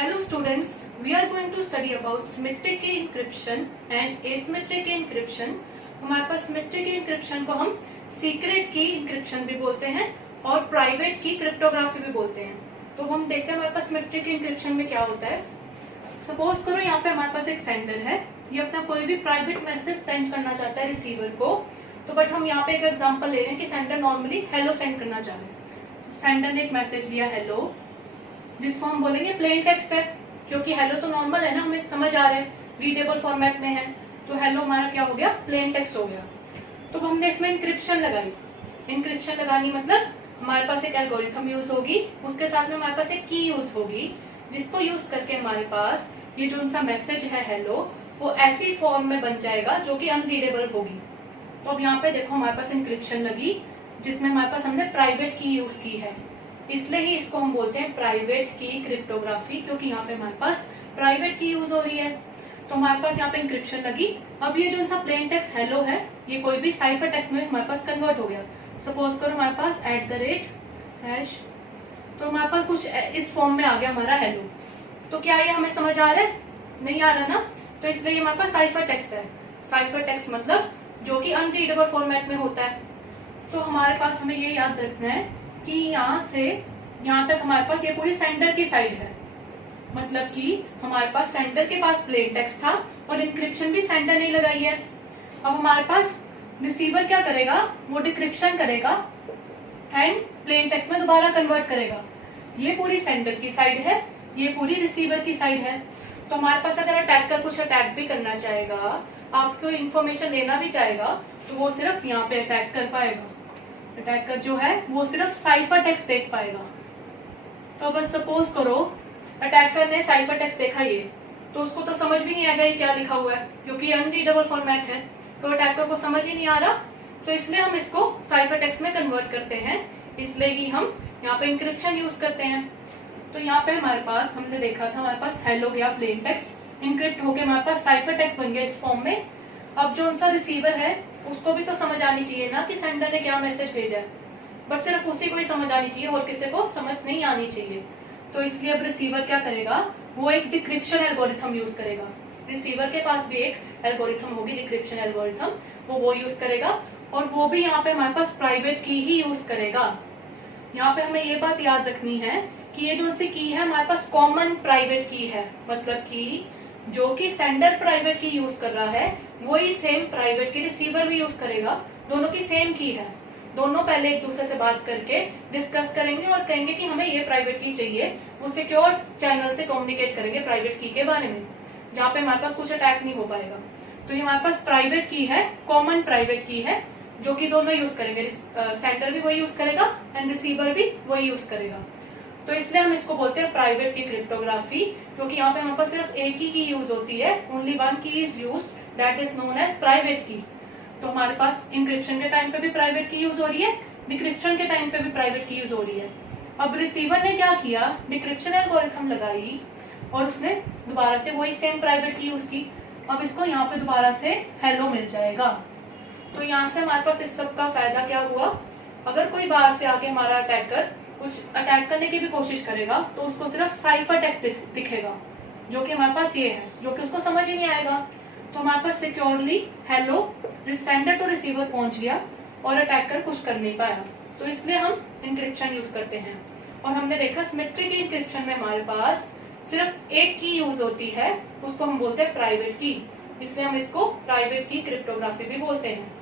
Hello students, we are going to study about symmetric key encryption and asymmetric key encryption. हमारे पास symmetric key encryption को हम secret key encryption भी बोलते हैं और private key cryptography भी बोलते हैं. तो हम देखते हैं हमारे पास symmetric key encryption में क्या होता है. Suppose करो यहाँ पे हमारे पास एक sender है, ये अपना कोई भी private message send करना चाहता है receiver को. तो बट हम यहाँ पे एक एग्जांपल ले रहे हैं कि sender normally hello send करना चाह रहे हैं. Sender ने एक मैसेज लिया hello, जिसको हम बोलेंगे प्लेन टेक्स्ट है, क्योंकि हेलो तो नॉर्मल है ना, हमें समझ आ रहा है, रीडेबल फॉर्मेट में है, तो हेलो हमारा क्या हो गया, प्लेन टेक्स्ट हो गया. तो हमने इसमें इंक्रिप्शन लगाई. इंक्रिप्शन लगानी मतलब हमारे पास एक एल्गोरिथम यूज होगी, उसके साथ में हमारे पास एक की यूज होगी, जिसको यूज करके हमारे पास ये जो उनका मैसेज है हेलो, वो ऐसी फॉर्म में बन जाएगा जो कि अनरीडेबल होगी. तो अब यहाँ पे देखो हमारे पास इंक्रिप्शन लगी, जिसमें हमारे पास हमने प्राइवेट की यूज की है, इसलिए ही इसको हम बोलते हैं प्राइवेट की क्रिप्टोग्राफी, क्योंकि यहाँ पे हमारे पास प्राइवेट की यूज हो रही है. तो हमारे पास यहाँ पे इंक्रिप्शन लगी. अब ये जो सा प्लेन टेक्स्ट हेलो है, ये कोई भी साइफर टेक्स्ट में हमारे पास कन्वर्ट हो गया. सपोज करो हमारे पास @#, तो हमारे पास कुछ इस फॉर्म में आ गया हमारा हेलो. तो क्या ये हमें समझ आ रहा है? नहीं आ रहा ना, तो इसलिए हमारे पास साइफर टेक्स्ट है. साइफर टेक्स्ट मतलब जो कि अनरीडेबल फॉर्मेट में होता है. तो हमारे पास हमें ये याद रखना है कि यहाँ से यहाँ तक हमारे पास ये पूरी सेंडर की साइड है, मतलब कि हमारे पास सेंडर के पास प्लेन टेक्स्ट था और इंक्रिप्शन भी सेंडर ने लगाई है. अब हमारे पास रिसीवर क्या करेगा, वो डिक्रिप्शन करेगा एंड प्लेन टेक्स्ट में दोबारा कन्वर्ट करेगा. ये पूरी सेंडर की साइड है, ये पूरी रिसीवर की साइड है. तो हमारे पास अगर अटैकर कुछ अटैक भी करना चाहेगा, आपको इन्फॉर्मेशन लेना भी चाहेगा, तो वो सिर्फ यहाँ पे अटैक कर पाएगा. अटैकर जो है वो सिर्फ साइफर टेक्स्ट देख पाएगा. तो बस सपोज करो अटैकर ने साइफर टेक्स्ट देखा ये, तो उसको तो समझ भी नहीं आएगा ये क्या लिखा हुआ है, क्योंकि अनरीडेबल फॉर्मेट है, तो अटैकर को समझ ही नहीं आ रहा. तो इसलिए हम इसको साइफर टेक्स्ट में कन्वर्ट करते हैं, इसलिए ही हम यहाँ पे इंक्रिप्शन यूज करते हैं. तो यहाँ पे हमारे पास हमने देखा था, हमारे पास हेलो गया प्लेन टेक्स्ट, इंक्रिप्ट होके हमारे पास साइफर टेक्स्ट बन गया इस फॉर्म में. अब जो उनका रिसीवर है उसको भी तो समझ आनी चाहिए ना कि सेंडर ने क्या मैसेज भेजा है, बट सिर्फ उसी को ही समझ आनी चाहिए और किसी को समझ नहीं आनी चाहिए. तो इसलिए अब रिसीवर क्या करेगा, वो एक डिक्रिप्शन एल्गोरिथम यूज करेगा. रिसीवर के पास भी एक एल्गोरिथम होगी, डिक्रिप्शन एल्गोरिथम, वो यूज करेगा, और वो भी यहाँ पे हमारे पास प्राइवेट की ही यूज करेगा. यहाँ पे हमें ये बात याद रखनी है कि ये जो सी की है हमारे पास कॉमन प्राइवेट की है, मतलब कि जो कि सेंडर प्राइवेट की यूज कर रहा है वही सेम प्राइवेट की रिसीवर भी यूज करेगा. दोनों की सेम की है, दोनों पहले एक दूसरे से बात करके डिस्कस करेंगे और कहेंगे कि हमें ये प्राइवेट की चाहिए, वो सिक्योर चैनल से कम्युनिकेट करेंगे प्राइवेट की के बारे में, जहाँ पे हमारे पास कुछ अटैक नहीं हो पाएगा. तो ये हमारे पास प्राइवेट की है, कॉमन प्राइवेट की है, जो कि दोनों यूज करेंगे. सेंडर भी वही यूज करेगा एंड रिसीवर भी वही यूज करेगा. तो इसलिए हम इसको बोलते हैं प्राइवेट की क्रिप्टोग्राफी, क्योंकि यहाँ पे हमारे पास सिर्फ एक ही की यूज होती है. Only one key is use, that is known as private key. तो हमारे पास इंक्रिप्शन के टाइम पे भी प्राइवेट की यूज हो रही है, डिक्रिप्शन के टाइम पे भी प्राइवेट की यूज हो रही है. अब रिसीवर ने क्या किया, डिक्रिप्शन एल्गोरिथम लगाई और उसने दोबारा से वही सेम प्राइवेट की यूज की. अब इसको यहाँ पे दोबारा से हेलो मिल जाएगा. तो यहाँ से हमारे पास इस सब का फायदा क्या हुआ, अगर कोई बाहर से आके हमारा अटैकर कुछ अटैक करने की भी कोशिश करेगा, तो उसको सिर्फ साइफर टेक्स्ट दिखेगा, जो कि हमारे पास ये है, जो कि उसको समझ ही नहीं आएगा. तो हमारे पास securely hello sender to receiver पहुंच गया और अटैकर कुछ कर नहीं पाया. तो इसलिए हम इंक्रिप्शन यूज करते हैं. और हमने देखा सिमेट्रिक इंक्रिप्शन में हमारे पास सिर्फ एक की यूज होती है, उसको हम बोलते हैं प्राइवेट की, इसलिए हम इसको प्राइवेट की क्रिप्टोग्राफी भी बोलते हैं.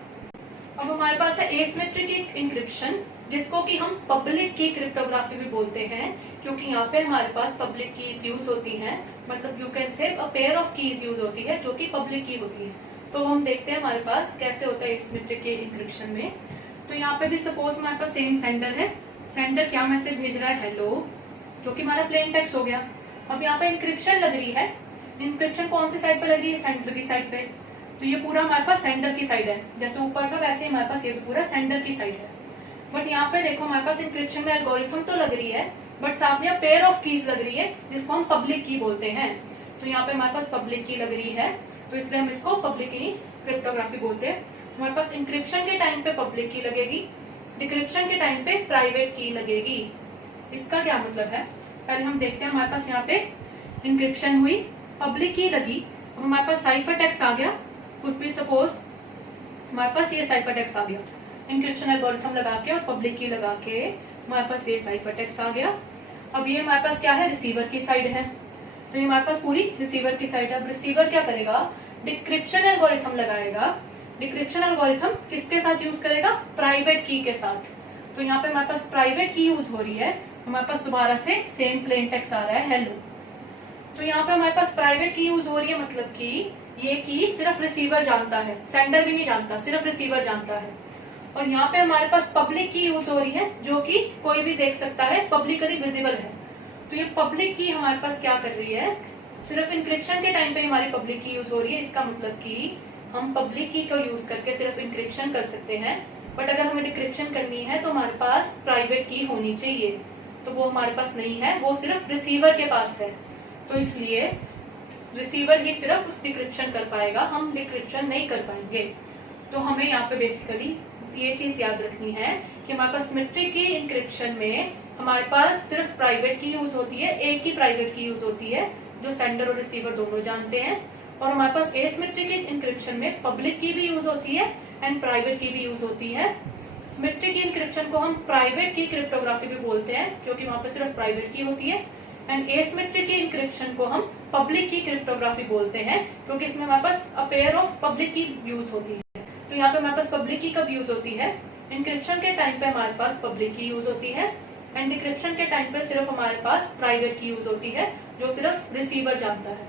अब हमारे पास है एसिमेट्रिक इंक्रिप्शन, जिसको कि हम पब्लिक की क्रिप्टोग्राफी भी बोलते हैं, क्योंकि यहाँ पे हमारे पास पब्लिक कीज यूज होती हैं, मतलब you can say a pair of keys use होती है जो कि पब्लिक की होती है. तो हम देखते हैं हमारे पास कैसे होता है एसिमेट्रिक के इंक्रिप्शन में. तो यहाँ पे भी सपोज हमारे पास सेम सेंडर है, सेंडर क्या मैसेज भेज रहा है, हेलो, जो कि हमारा प्लेन टेक्स्ट हो गया. अब यहाँ पे इंक्रिप्शन लग रही है, इंक्रिप्शन कौन सी साइड पे लग रही है, सेंडर की साइड पे. तो ये पूरा हमारे पास सेंडर की साइड है, जैसे ऊपर था वैसे ही हमारे पास ये पूरा सेंडर की साइड है. बट यहाँ पे देखो हमारे पास इंक्रिप्शन में एल्गोरिथम तो लग रही है, बट साथ में पेयर ऑफ कीज लग रही है, जिसको हम पब्लिक की बोलते हैं. तो यहाँ पे हमारे पास पब्लिक की लग रही है, तो इसलिए हम इसको पब्लिक की क्रिप्टोग्राफी बोलते हैं. हमारे पास इंक्रिप्शन के टाइम पे पब्लिक की लगेगी, डिक्रिप्शन के टाइम पे प्राइवेट की लगेगी. इसका क्या मतलब है, पहले हम देखते हैं. हमारे पास यहाँ पे इंक्रिप्शन हुई, पब्लिक की लगी, अब हमारे पास साइफर टेक्स्ट आ गया। कुछ भी सपोज हमारे पास ये साइफर टेक्स्ट आ गया, इंक्रिप्शन एल्गोरिथम लगा के और पब्लिक की लगा के हमारे पास ये साइफर टेक्स्ट आ गया। अब ये हमारे पास क्या है, रिसीवर की साइड है, तो ये हमारे पास पूरी रिसीवर की साइड है। अब रिसीवर क्या करेगा, डिक्रिप्शन एल्गोरिथम लगाएगा। डिक्रिप्शन एल्गोरिथम किसके साथ यूज करेगा, प्राइवेट की के साथ। तो यहाँ पे हमारे पास प्राइवेट की यूज हो रही है, हमारे पास दोबारा से सेम प्लेन टेक्स्ट आ रहा है हेलो। तो यहाँ पे हमारे पास प्राइवेट की यूज हो रही है, मतलब कि ये की सिर्फ रिसीवर जानता है, सेंडर भी नहीं जानता, सिर्फ रिसीवर जानता है। और यहाँ पे हमारे पास पब्लिक की यूज हो रही है, जो कि कोई भी देख सकता है, पब्लिकली विजिबल है। तो ये पब्लिक की हमारे पास क्या कर रही है, सिर्फ इंक्रिप्शन के टाइम पे हमारी पब्लिक की यूज हो रही है। इसका मतलब कि हम पब्लिक की को यूज करके सिर्फ इंक्रिप्शन कर सकते हैं, बट अगर हमें डिक्रिप्शन करनी है तो हमारे पास प्राइवेट की होनी चाहिए, तो वो हमारे पास नहीं है, वो सिर्फ रिसीवर के पास है। तो इसलिए रिसीवर ही सिर्फ डिक्रिप्शन कर पाएगा, हम डिक्रिप्शन नहीं कर पाएंगे। तो हमें यहाँ पे बेसिकली ये चीज याद रखनी है कि हमारे पास सिमेट्रिक की इंक्रिप्शन में हमारे पास सिर्फ प्राइवेट की यूज होती है, एक ही प्राइवेट की यूज होती है जो सेंडर और रिसीवर दोनों जानते हैं। और हमारे पास एसिमेट्रिक इंक्रिप्शन में पब्लिक की भी यूज होती है एंड प्राइवेट की भी यूज होती है। सिमेट्रिक इंक्रिप्शन को हम प्राइवेट की क्रिप्टोग्राफी भी बोलते हैं, क्योंकि वहां पे सिर्फ प्राइवेट की होती है। एंड एसिमेट्रिक इंक्रिप्शन को हम पब्लिक की क्रिप्टोग्राफी बोलते हैं, क्योंकि इसमें हमारे पास अ पेयर ऑफ पब्लिक की यूज होती है। तो यहाँ पे हमारे पास पब्लिक की कब यूज होती है, इंक्रिप्शन के टाइम पे हमारे पास पब्लिक की यूज होती है, एंड डिक्रिप्शन के टाइम पे सिर्फ हमारे पास प्राइवेट की यूज होती है, जो सिर्फ रिसीवर जानता है।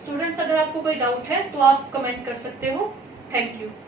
स्टूडेंट्स, अगर आपको कोई डाउट है तो आप कमेंट कर सकते हो। Thank you.